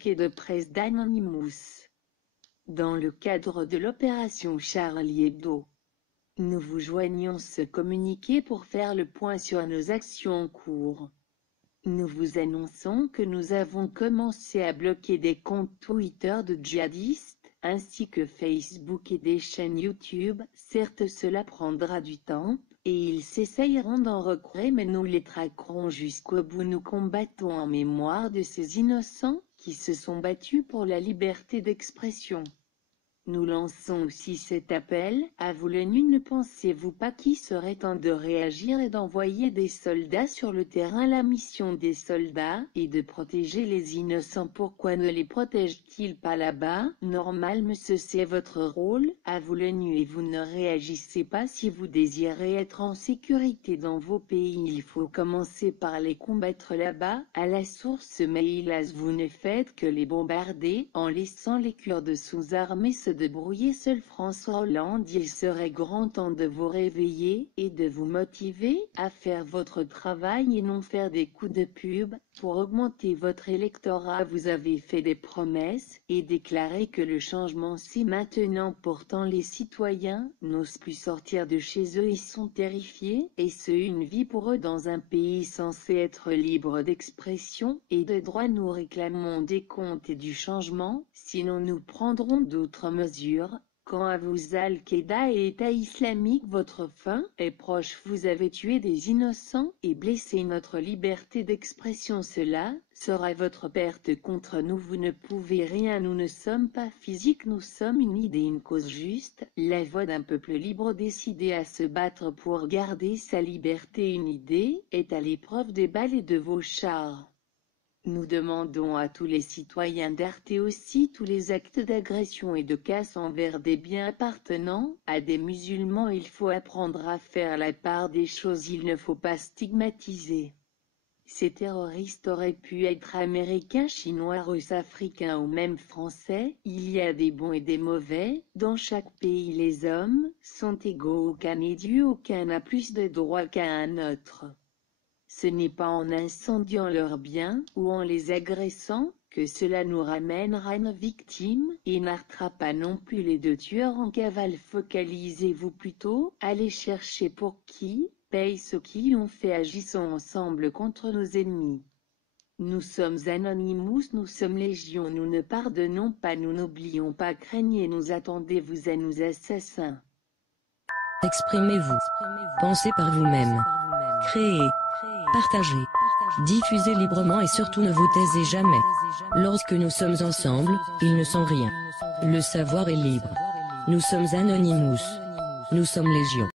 communiqué de presse d'Anonymous. Dans le cadre de l'opération Charlie Hebdo, nous vous joignons ce communiqué pour faire le point sur nos actions en cours. Nous vous annonçons que nous avons commencé à bloquer des comptes Twitter de djihadistes, ainsi que Facebook et des chaînes YouTube. Certes, cela prendra du temps, et ils s'essayeront d'en recréer, mais nous les traquerons jusqu'au bout. Nous combattons en mémoire de ces innocents qui se sont battus pour la liberté d'expression. Nous lançons aussi cet appel à vous l'ONU. Ne pensez-vous pas qu'il serait temps de réagir et d'envoyer des soldats sur le terrain? La mission des soldats est de protéger les innocents. Pourquoi ne les protège-t-il pas là-bas? Normal, monsieur, c'est votre rôle, à vous l'ONU, et vous ne réagissez pas. Si vous désirez être en sécurité dans vos pays, il faut commencer par les combattre là-bas, à la source. Mais hélas, vous ne faites que les bombarder, en laissant les Kurdes sous-armés se débrouiller seuls. François Hollande, il serait grand temps de vous réveiller, et de vous motiver à faire votre travail et non faire des coups de pub, pour augmenter votre électorat. Vous avez fait des promesses, et déclaré que le changement c'est maintenant. Pourtant les citoyens n'osent plus sortir de chez eux. Ils sont terrifiés, et ce une vie pour eux dans un pays censé être libre d'expression et de droit. Nous réclamons des comptes et du changement, sinon nous prendrons d'autres mesures. Quant à vous, Al-Qaïda et État islamique, votre fin est proche. Vous avez tué des innocents et blessé notre liberté d'expression. Cela sera votre perte contre nous. Vous ne pouvez rien. Nous ne sommes pas physiques, nous sommes une idée, une cause juste, la voix d'un peuple libre décidé à se battre pour garder sa liberté. Une idée est à l'épreuve des balles et de vos chars. Nous demandons à tous les citoyens d'arrêter aussi tous les actes d'agression et de casse envers des biens appartenant à des musulmans. Il faut apprendre à faire la part des choses. Il ne faut pas stigmatiser. Ces terroristes auraient pu être américains, chinois, russes, africains ou même français. Il y a des bons et des mauvais. Dans chaque pays, les hommes sont égaux. Aucun n'est Dieu, aucun n'a plus de droits qu'un autre. Ce n'est pas en incendiant leurs biens, ou en les agressant, que cela nous ramènera une victime, et n'arrêtera pas non plus les deux tueurs en cavale. Focalisez-vous plutôt, allez chercher pour qui paye ce qu'ils ont fait. Agissons ensemble contre nos ennemis. Nous sommes Anonymous, nous sommes Légion, nous ne pardonnons pas, nous n'oublions pas. Craignez-nous, attendez-vous à nos assassins. Exprimez-vous. Pensez par vous-même. Créez. Partagez. Diffusez librement et surtout ne vous taisez jamais. Lorsque nous sommes ensemble, ils ne sont rien. Le savoir est libre. Nous sommes Anonymous. Nous sommes Légion.